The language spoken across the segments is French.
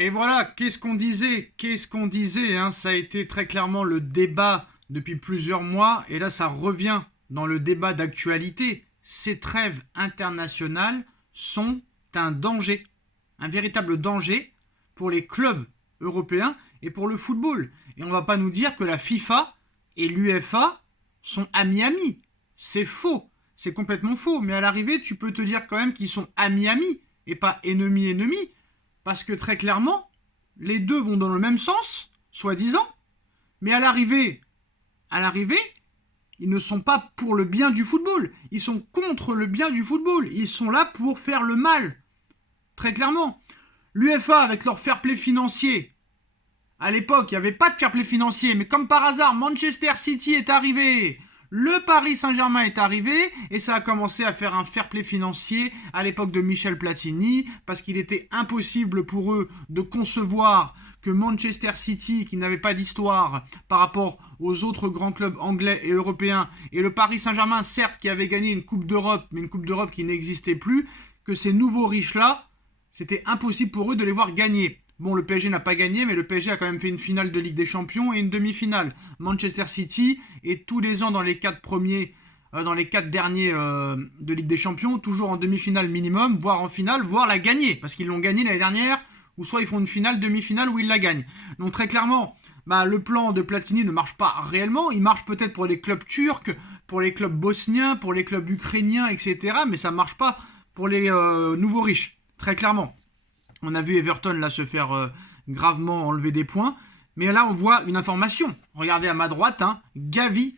Et voilà, qu'est-ce qu'on disait? Qu'est-ce qu'on disait hein. Ça a été très clairement le débat depuis plusieurs mois, et là ça revient dans le débat d'actualité. Ces trêves internationales sont un danger, un véritable danger pour les clubs européens et pour le football. Et on ne va pas nous dire que la FIFA et l'UEFA sont amis-amis. C'est faux, c'est complètement faux. Mais à l'arrivée, tu peux te dire quand même qu'ils sont amis-amis et pas ennemis-ennemis. Parce que très clairement, les deux vont dans le même sens, soi-disant, mais à l'arrivée, ils ne sont pas pour le bien du football. Ils sont contre le bien du football. Ils sont là pour faire le mal. Très clairement. L'UEFA, avec leur fair play financier, à l'époque, il n'y avait pas de fair play financier, mais comme par hasard, Manchester City est arrivé. Le Paris Saint-Germain est arrivé et ça a commencé à faire un fair play financier à l'époque de Michel Platini parce qu'il était impossible pour eux de concevoir que Manchester City, qui n'avait pas d'histoire par rapport aux autres grands clubs anglais et européens, et le Paris Saint-Germain, certes, qui avait gagné une Coupe d'Europe, mais une Coupe d'Europe qui n'existait plus, que ces nouveaux riches-là, c'était impossible pour eux de les voir gagner. Bon, le PSG n'a pas gagné, mais le PSG a quand même fait une finale de Ligue des Champions et une demi-finale. Manchester City est tous les ans dans les 4 premiers, dans les 4 derniers de Ligue des Champions, toujours en demi-finale minimum, voire en finale, voire la gagner, parce qu'ils l'ont gagné l'année dernière, ou soit ils font une finale, demi-finale, où ils la gagnent. Donc très clairement, le plan de Platini ne marche pas réellement. Il marche peut-être pour les clubs turcs, pour les clubs bosniens, pour les clubs ukrainiens, etc. Mais ça ne marche pas pour les nouveaux riches, très clairement. On a vu Everton là se faire gravement enlever des points. Mais là, on voit une information. Regardez à ma droite, Gavi,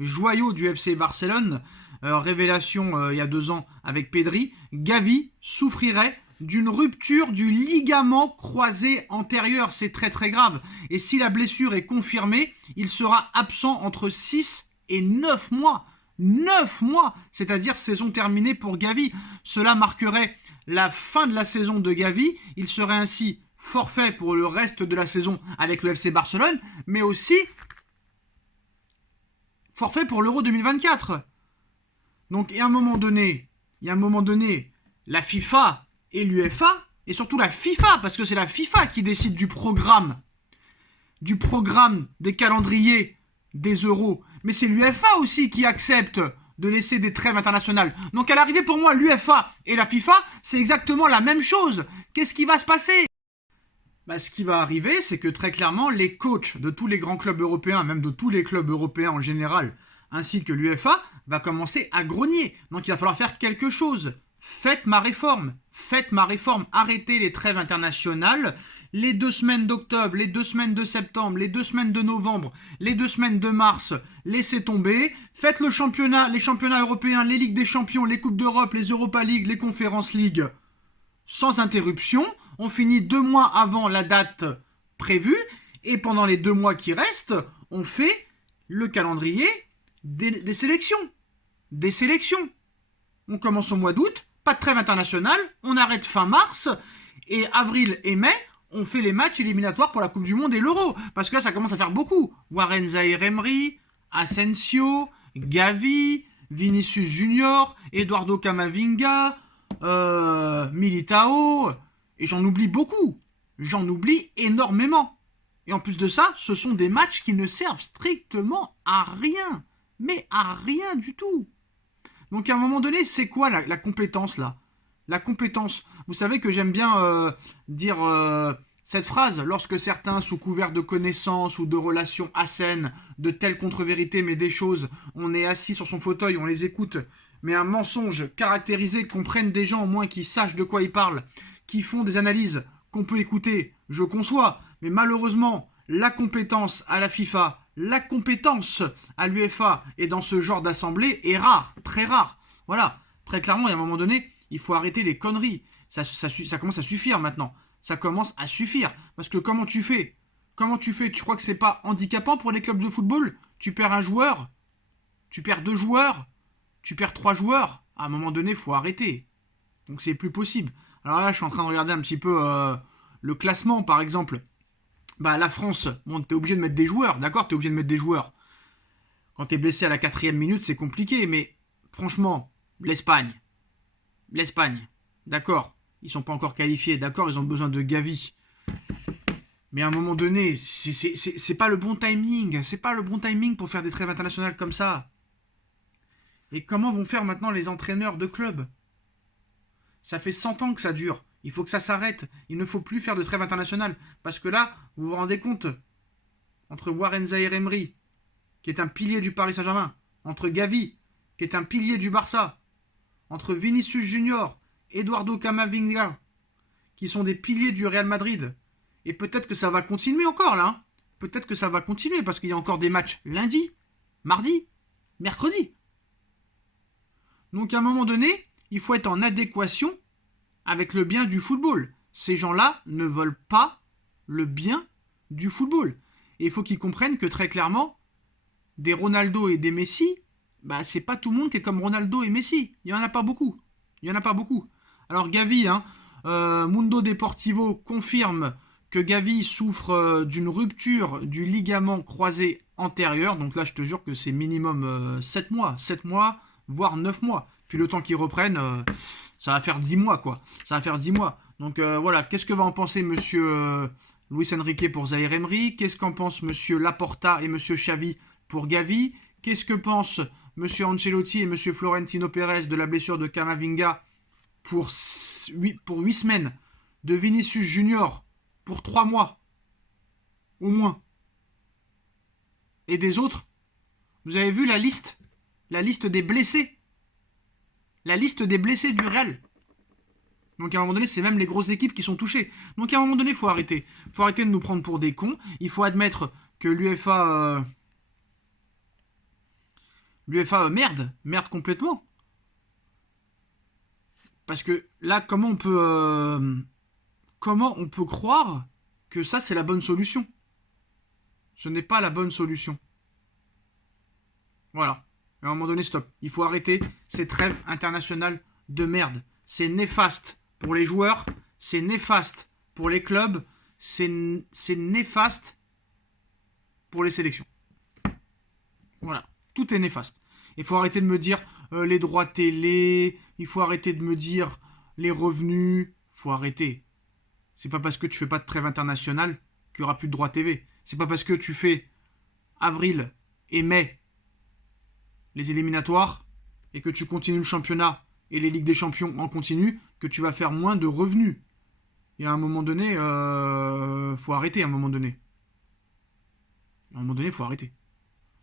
joyau du FC Barcelone, révélation il y a 2 ans avec Pedri. Gavi souffrirait d'une rupture du ligament croisé antérieur. C'est très très grave. Et si la blessure est confirmée, il sera absent entre 6 et 9 mois. 9 mois, c'est-à-dire saison terminée pour Gavi. Cela marquerait la fin de la saison de Gavi. Il serait ainsi forfait pour le reste de la saison avec le FC Barcelone, mais aussi forfait pour l'Euro 2024. Donc, à un moment donné, la FIFA et l'UEFA, et surtout la FIFA, parce que c'est la FIFA qui décide du programme des calendriers des euros. Mais c'est l'UEFA aussi qui accepte de laisser des trêves internationales. Donc à l'arrivée, pour moi, l'UEFA et la FIFA, c'est exactement la même chose. Qu'est-ce qui va se passer? Ce qui va arriver, c'est que très clairement, les coachs de tous les grands clubs européens, même de tous les clubs européens en général, ainsi que l'UEFA, va commencer à grogner. Donc il va falloir faire quelque chose. Faites ma réforme, arrêtez les trêves internationales, les 2 semaines d'octobre, les 2 semaines de septembre, les 2 semaines de novembre, les 2 semaines de mars, laissez tomber, faites le championnat, les championnats européens, les Ligues des Champions, les Coupes d'Europe, les Europa League, les Conference League, sans interruption, on finit 2 mois avant la date prévue, et pendant les 2 mois qui restent, on fait le calendrier des sélections. Des sélections. On commence au mois d'août, pas de trêve internationale, on arrête fin mars, et avril et mai, on fait les matchs éliminatoires pour la Coupe du Monde et l'Euro. Parce que là, ça commence à faire beaucoup. Warren Zaïre-Emery, Asensio, Gavi, Vinicius Junior, Eduardo Camavinga, Militao, et j'en oublie beaucoup. J'en oublie énormément. Et en plus de ça, ce sont des matchs qui ne servent strictement à rien. Mais à rien du tout. Donc à un moment donné, c'est quoi la compétence là? La compétence. Vous savez que j'aime bien dire cette phrase lorsque certains, sous couvert de connaissances ou de relations saines, de telles contre-vérités, mais des choses, on est assis sur son fauteuil, on les écoute, mais un mensonge caractérisé, qu'on prenne des gens au moins qui sachent de quoi ils parlent, qui font des analyses qu'on peut écouter, je conçois, mais malheureusement, la compétence à la FIFA, la compétence à l'UEFA et dans ce genre d'assemblée est rare, très rare. Voilà, très clairement, il y a un moment donné, il faut arrêter les conneries. Ça commence à suffire maintenant. Ça commence à suffire. Parce que comment tu fais? Tu crois que c'est pas handicapant pour les clubs de football? Tu perds un joueur, tu perds 2 joueurs, tu perds 3 joueurs. À un moment donné, il faut arrêter. Donc c'est plus possible. Alors là, je suis en train de regarder un petit peu le classement, par exemple. La France, bon, t'es obligé de mettre des joueurs, d'accord? T'es obligé de mettre des joueurs. Quand t'es blessé à la 4e minute, c'est compliqué, mais franchement, l'Espagne, d'accord? Ils sont pas encore qualifiés, d'accord, ils ont besoin de Gavi. Mais à un moment donné, c'est pas le bon timing. C'est pas le bon timing pour faire des trêves internationales comme ça. Et comment vont faire maintenant les entraîneurs de club? Ça fait 100 ans que ça dure. Il faut que ça s'arrête. Il ne faut plus faire de trêve internationale. Parce que là, vous vous rendez compte, entre Warren Zaïre-Emery, qui est un pilier du Paris Saint-Germain, entre Gavi, qui est un pilier du Barça, entre Vinicius Junior, Eduardo Camavinga, qui sont des piliers du Real Madrid. Et peut-être que ça va continuer encore, là. Peut-être que ça va continuer, parce qu'il y a encore des matchs lundi, mardi, mercredi. Donc à un moment donné, il faut être en adéquation avec le bien du football. Ces gens-là ne veulent pas le bien du football. Et il faut qu'ils comprennent que très clairement, des Ronaldo et des Messi, bah c'est pas tout le monde qui est comme Ronaldo et Messi. Il n'y en a pas beaucoup. Il y en a pas beaucoup. Alors Gavi, Mundo Deportivo confirme que Gavi souffre d'une rupture du ligament croisé antérieur. Donc là, je te jure que c'est minimum 7 mois. 7 mois, voire 9 mois. Puis le temps qu'ils reprennent, ça va faire 10 mois, quoi. Ça va faire 10 mois. Donc voilà, qu'est-ce que va en penser monsieur Luis Enrique pour Zaïre-Emery? Qu'est-ce qu'en pense monsieur Laporta et monsieur Xavi pour Gavi? Qu'est-ce que pense monsieur Ancelotti et monsieur Florentino Pérez de la blessure de Camavinga pour 8 semaines, de Vinicius Junior pour 3 mois, au moins, et des autres? Vous avez vu la liste des blessés? La liste des blessés du Real. Donc à un moment donné, c'est même les grosses équipes qui sont touchées. Donc à un moment donné, il faut arrêter. Il faut arrêter de nous prendre pour des cons. Il faut admettre que l'UEFA merde complètement. Parce que là, comment on peut croire que ça, c'est la bonne solution? Ce n'est pas la bonne solution. Voilà. À un moment donné, stop. Il faut arrêter ces trêves internationales de merde. C'est néfaste pour les joueurs, c'est néfaste pour les clubs, c'est néfaste pour les sélections. Voilà. Tout est néfaste. Il faut arrêter de me dire les droits télé, il faut arrêter de me dire les revenus. Il faut arrêter. C'est pas parce que tu fais pas de trêve internationale qu'il y aura plus de droits TV. C'est pas parce que tu fais avril et mai les éliminatoires et que tu continues le championnat et les Ligues des Champions en continu que tu vas faire moins de revenus. Et à un moment donné, faut arrêter à un moment donné. À un moment donné, faut arrêter.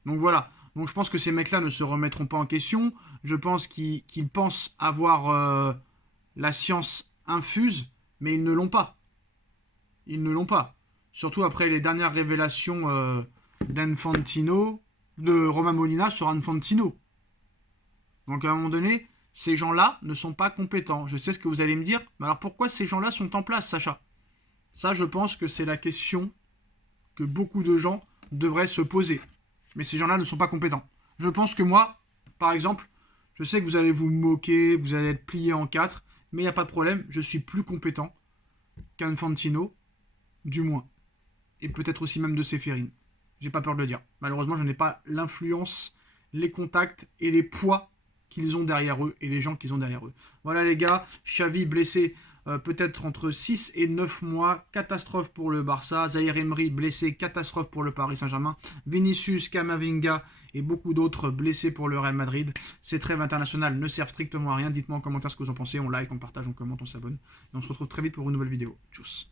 Donc voilà. Donc je pense que ces mecs-là ne se remettront pas en question. Je pense qu'ils pensent avoir la science infuse, mais ils ne l'ont pas. Ils ne l'ont pas. Surtout après les dernières révélations d'Infantino, de Romain Molina sur Infantino. Donc à un moment donné, ces gens-là ne sont pas compétents. Je sais ce que vous allez me dire, mais alors pourquoi ces gens-là sont en place, Sacha? Ça, je pense que c'est la question que beaucoup de gens devraient se poser. Mais ces gens-là ne sont pas compétents. Je pense que moi, par exemple, je sais que vous allez vous moquer, vous allez être plié en 4, mais il n'y a pas de problème, je suis plus compétent qu'Infantino, du moins. Et peut-être aussi même de Séphérine. J'ai pas peur de le dire. Malheureusement, je n'ai pas l'influence, les contacts et les poids qu'ils ont derrière eux et les gens qu'ils ont derrière eux. Voilà les gars, Xavi blessé peut-être entre 6 et 9 mois, catastrophe pour le Barça, Zaïre-Emery blessé, catastrophe pour le Paris Saint-Germain, Vinicius, Camavinga et beaucoup d'autres blessés pour le Real Madrid. Ces trêves internationales ne servent strictement à rien. Dites-moi en commentaire ce que vous en pensez, on like, on partage, on commente, on s'abonne. Et on se retrouve très vite pour une nouvelle vidéo. Tchuss.